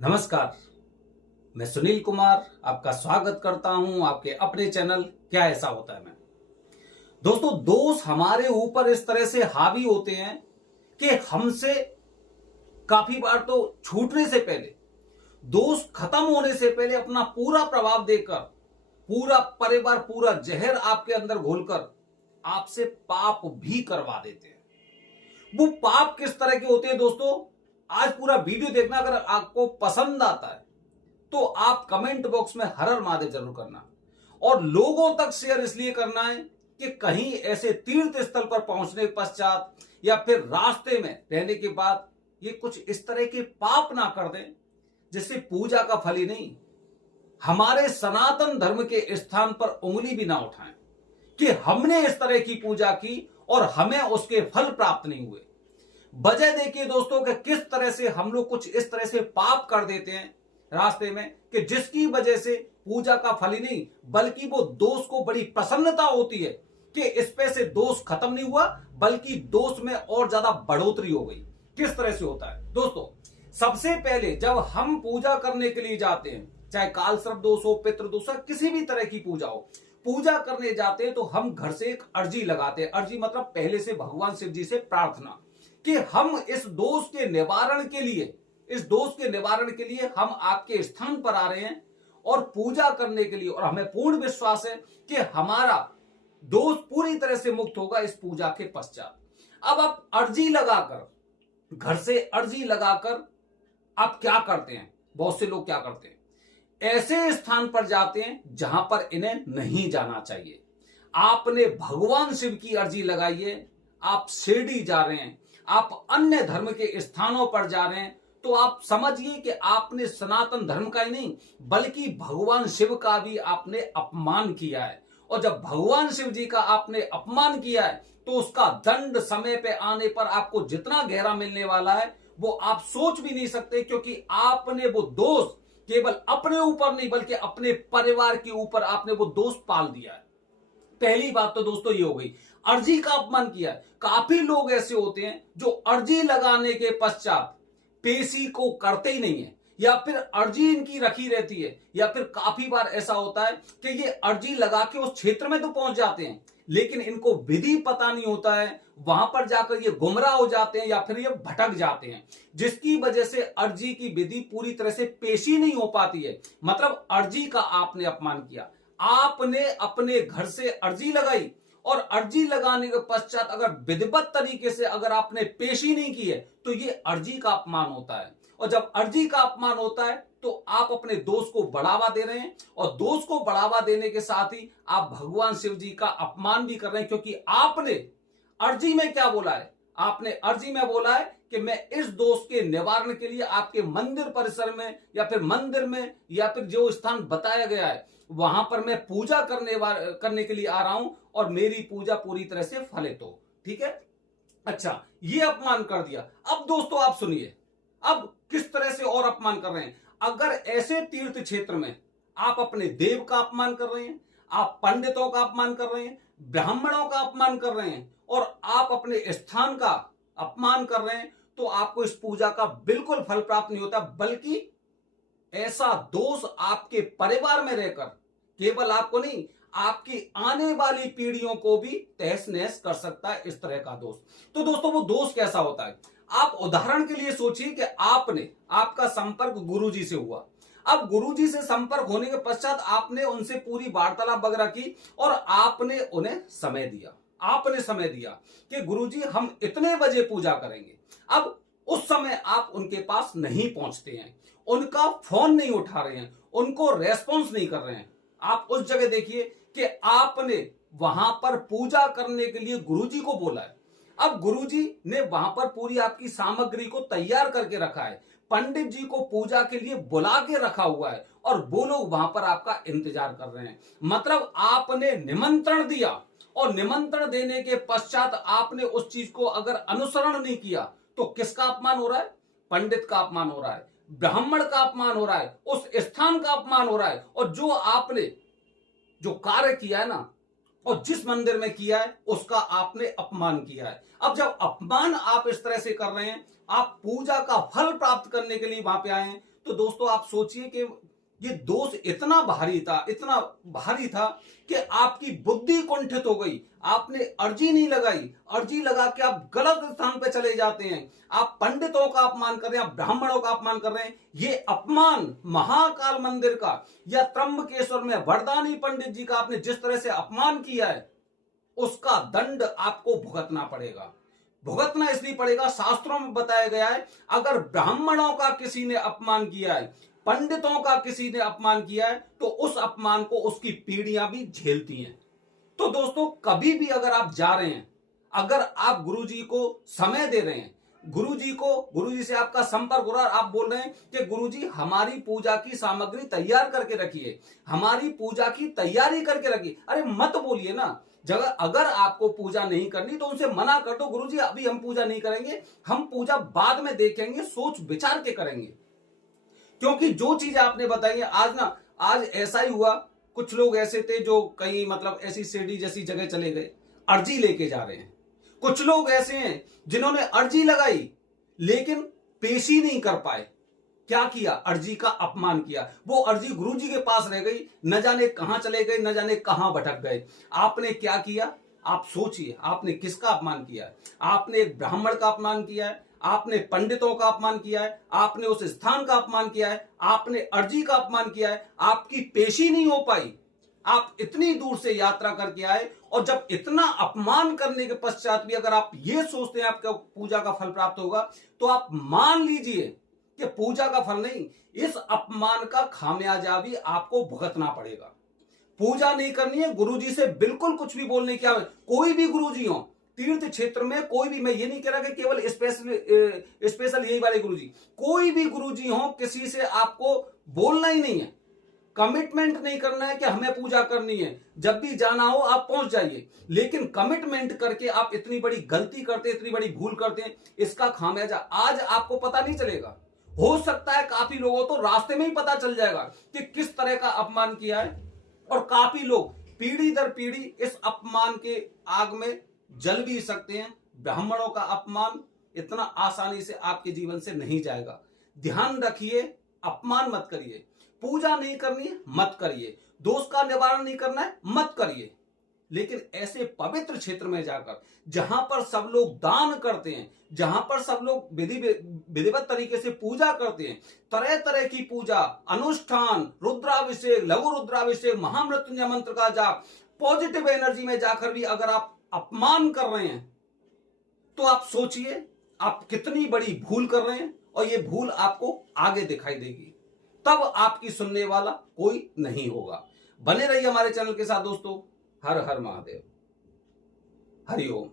नमस्कार। मैं सुनील कुमार आपका स्वागत करता हूं आपके अपने चैनल क्या ऐसा होता है में। दोस्तों, दोस्त हमारे ऊपर इस तरह से हावी होते हैं कि हमसे काफी बार तो छूटने से पहले, दोस्त खत्म होने से पहले अपना पूरा प्रभाव देकर, पूरा परिवार, पूरा जहर आपके अंदर घोलकर आपसे पाप भी करवा देते हैं। वो पाप किस तरह के होते हैं दोस्तों, आज पूरा वीडियो देखना। अगर आपको पसंद आता है तो आप कमेंट बॉक्स में हर हर महादेव जरूर करना, और लोगों तक शेयर इसलिए करना है कि कहीं ऐसे तीर्थ स्थल पर पहुंचने के पश्चात या फिर रास्ते में रहने के बाद ये कुछ इस तरह के पाप ना कर दें जिससे पूजा का फल ही नहीं, हमारे सनातन धर्म के स्थान पर उंगली भी ना उठाएं कि हमने इस तरह की पूजा की और हमें उसके फल प्राप्त नहीं हुए। वजह देखिए दोस्तों कि किस तरह से हम लोग कुछ इस तरह से पाप कर देते हैं रास्ते में कि जिसकी वजह से पूजा का फल ही नहीं बल्कि वो दोष को बड़ी प्रसन्नता होती है कि इस पे से दोष खत्म नहीं हुआ बल्कि दोष में और ज्यादा बढ़ोतरी हो गई। किस तरह से होता है दोस्तों, सबसे पहले जब हम पूजा करने के लिए जाते हैं, चाहे काल सर्प दोष हो, पितृ दोष हो, किसी भी तरह की पूजा हो, पूजा करने जाते हैं तो हम घर से एक अर्जी लगाते हैं। अर्जी मतलब पहले से भगवान शिव जी से प्रार्थना कि हम इस दोष के निवारण के लिए हम आपके स्थान पर आ रहे हैं और पूजा करने के लिए, और हमें पूर्ण विश्वास है कि हमारा दोष पूरी तरह से मुक्त होगा इस पूजा के पश्चात। अब आप अर्जी लगाकर, घर से अर्जी लगाकर आप क्या करते हैं, बहुत से लोग क्या करते हैं, ऐसे स्थान पर जाते हैं जहां पर इन्हें नहीं जाना चाहिए। आपने भगवान शिव की अर्जी लगाई है, आप शिरडी जा रहे हैं, आप अन्य धर्म के स्थानों पर जा रहे हैं, तो आप समझिए कि आपने सनातन धर्म का ही नहीं बल्कि भगवान शिव का भी आपने अपमान किया है। और जब भगवान शिव जी का आपने अपमान किया है तो उसका दंड समय पे आने पर आपको जितना गहरा मिलने वाला है वो आप सोच भी नहीं सकते, क्योंकि आपने वो दोष केवल अपने ऊपर नहीं बल्कि अपने परिवार के ऊपर आपने वो दोष पाल दिया है। पहली बात तो दोस्तों ये हो गई, अर्जी का अपमान किया है। काफी लोग ऐसे होते हैं जो अर्जी लगाने के पश्चात पेशी को करते ही नहीं है, या फिर अर्जी इनकी रखी रहती है, या फिर काफी बार ऐसा होता है कि ये अर्जी लगा के उस क्षेत्र में तो पहुंच जाते हैं लेकिन इनको विधि पता नहीं होता है, वहां पर जाकर ये गुमराह हो जाते हैं या फिर ये भटक जाते हैं, जिसकी वजह से अर्जी की विधि पूरी तरह से पेशी नहीं हो पाती है। मतलब अर्जी का आपने अपमान किया। आपने अपने घर से अर्जी लगाई और अर्जी लगाने के पश्चात अगर विधिवत तरीके से अगर आपने पेशी नहीं की है तो ये अर्जी का अपमान होता है। और जब अर्जी का अपमान होता है तो आप अपने दोष को बढ़ावा दे रहे हैं, और दोष को बढ़ावा देने के साथ ही आप भगवान शिव जी का अपमान भी कर रहे हैं, क्योंकि आपने अर्जी में क्या बोला है, आपने अर्जी में बोला है कि मैं इस दोष के निवारण के लिए आपके मंदिर परिसर में या फिर मंदिर में या फिर जो स्थान बताया गया है वहां पर मैं पूजा करने के लिए आ रहा हूं और मेरी पूजा पूरी तरह से फलित हो। ठीक है, अच्छा, ये अपमान कर दिया। अब दोस्तों आप सुनिए, अब किस तरह से और अपमान कर रहे हैं। अगर ऐसे तीर्थ क्षेत्र में आप अपने देव का अपमान कर रहे हैं, आप पंडितों का अपमान कर रहे हैं, ब्राह्मणों का अपमान कर रहे हैं और आप अपने स्थान का अपमान कर रहे हैं, तो आपको इस पूजा का बिल्कुल फल प्राप्त नहीं होता, बल्कि ऐसा दोष आपके परिवार में रहकर केवल आपको नहीं आपकी आने वाली पीढ़ियों को भी तहस नहस कर सकता है, इस तरह का दोष। तो दोस्तों वो दोष कैसा होता है, आप उदाहरण के लिए सोचिए कि आपका संपर्क गुरुजी से हुआ। अब गुरुजी से संपर्क होने के पश्चात आपने उनसे पूरी वार्तालाप वगैरह की और आपने उन्हें समय दिया। आपने समय दिया कि गुरुजी हम इतने बजे पूजा करेंगे। अब उस समय आप उनके पास नहीं पहुंचते हैं, उनका फोन नहीं उठा रहे हैं, उनको रेस्पॉन्स नहीं कर रहे हैं। आप उस जगह देखिए कि आपने वहां पर पूजा करने के लिए गुरुजी को बोला है। अब गुरुजी ने वहां पर पूरी आपकी सामग्री को तैयार करके रखा है, पंडित जी को पूजा के लिए बुला के रखा हुआ है और वो लोग वहां पर आपका इंतजार कर रहे हैं। मतलब आपने निमंत्रण दिया और निमंत्रण देने के पश्चात आपने उस चीज को अगर अनुसरण नहीं किया तो किसका अपमान हो रहा है, पंडित का अपमान हो रहा है, ब्राह्मण का अपमान हो रहा है, उस स्थान का अपमान हो रहा है, और जो आपने जो कार्य किया है ना और जिस मंदिर में किया है उसका आपने अपमान किया है। अब जब अपमान आप इस तरह से कर रहे हैं, आप पूजा का फल प्राप्त करने के लिए वहां पे आए हैं, तो दोस्तों आप सोचिए कि ये दोष इतना भारी था, इतना भारी था कि आपकी बुद्धि कुंठित हो गई। आपने अर्जी नहीं लगाई, अर्जी लगा के आप गलत स्थान पे चले जाते हैं। आप पंडितों का अपमान कर रहे हैं, आप ब्राह्मणों का अपमान कर रहे हैं। ये अपमान महाकाल मंदिर का या त्र्यंबकेश्वर में वरदानी पंडित जी का आपने जिस तरह से अपमान किया है, उसका दंड आपको भुगतना पड़ेगा। भुगतना इसलिए पड़ेगा, शास्त्रों में बताया गया है, अगर ब्राह्मणों का किसी ने अपमान किया है, पंडितों का किसी ने अपमान किया है, तो उस अपमान को उसकी पीढ़ियां भी झेलती हैं। तो दोस्तों कभी भी अगर आप जा रहे हैं, अगर आप गुरुजी को समय दे रहे हैं, गुरुजी से आपका संपर्क हो रहा है, आप बोल रहे हैं कि गुरुजी हमारी पूजा की सामग्री तैयार करके रखिए, हमारी पूजा की तैयारी करके रखिए। अरे मत बोलिए ना, जगह अगर आपको पूजा नहीं करनी तो उनसे मना कर दो, गुरुजी अभी हम पूजा नहीं करेंगे, हम पूजा बाद में देखेंगे, सोच विचार के करेंगे। क्योंकि जो चीज आपने बताई है आज ऐसा ही हुआ। कुछ लोग ऐसे थे जो कहीं मतलब ऐसी शिरडी जैसी जगह चले गए, अर्जी लेके जा रहे हैं। कुछ लोग ऐसे हैं जिन्होंने अर्जी लगाई लेकिन पेश ही नहीं कर पाए। क्या किया? अर्जी का अपमान किया। वो अर्जी गुरुजी के पास रह गई, न जाने कहां चले गए, न जाने कहां भटक गए। आपने क्या किया? आप सोचिए, आपने किसका अपमान किया है? आपने एक ब्राह्मण का अपमान किया है, आपने पंडितों का अपमान किया है, आपने उस स्थान का अपमान किया है, आपने अर्जी का अपमान किया है। आपकी पेशी नहीं हो पाई, आप इतनी दूर से यात्रा करके आए, और जब इतना अपमान करने के पश्चात भी अगर आप ये सोचते हैं आपको पूजा का फल प्राप्त होगा, तो आप मान लीजिए कि पूजा का फल नहीं, इस अपमान का खामियाजा भी आपको भुगतना पड़ेगा। पूजा नहीं करनी है, गुरुजी से बिल्कुल कुछ भी बोलने की आवश्यकता, कोई भी गुरुजी हो तीर्थ क्षेत्र में, कोई भी, मैं ये नहीं कह रहा कि केवल स्पेशल यही वाले गुरुजी, कोई भी गुरुजी हो, किसी से आपको बोलना ही नहीं है, कमिटमेंट नहीं करना है कि हमें पूजा करनी है। जब भी जाना हो आप पहुंच जाइए, लेकिन कमिटमेंट करके आप इतनी बड़ी गलती करते हैं, इतनी बड़ी भूल करते हैं, इसका खामियाजा आज आपको पता नहीं चलेगा। हो सकता है काफी लोगों तो रास्ते में ही पता चल जाएगा कि किस तरह का अपमान किया है, और काफी लोग पीढ़ी दर पीढ़ी इस अपमान के आग में जल भी सकते हैं। ब्राह्मणों का अपमान इतना आसानी से आपके जीवन से नहीं जाएगा। ध्यान रखिए, अपमान मत करिए, पूजा नहीं करनी है मत करिए, दोष का निवारण नहीं करना है मत करिए, लेकिन ऐसे पवित्र क्षेत्र में जाकर जहां पर सब लोग दान करते हैं, जहां पर सब लोग विधिवत तरीके से पूजा करते हैं, तरह तरह की पूजा अनुष्ठान, रुद्राभिषेक, लघु रुद्राभिषेक, महामृत्युंजय मंत्र का जाप, पॉजिटिव एनर्जी में जाकर भी अगर आप अपमान कर रहे हैं, तो आप सोचिए आप कितनी बड़ी भूल कर रहे हैं, और ये भूल आपको आगे दिखाई देगी। तब आपकी सुनने वाला कोई नहीं होगा। बने रहिए हमारे चैनल के साथ दोस्तों। हर हर महादेव, हरि ओम।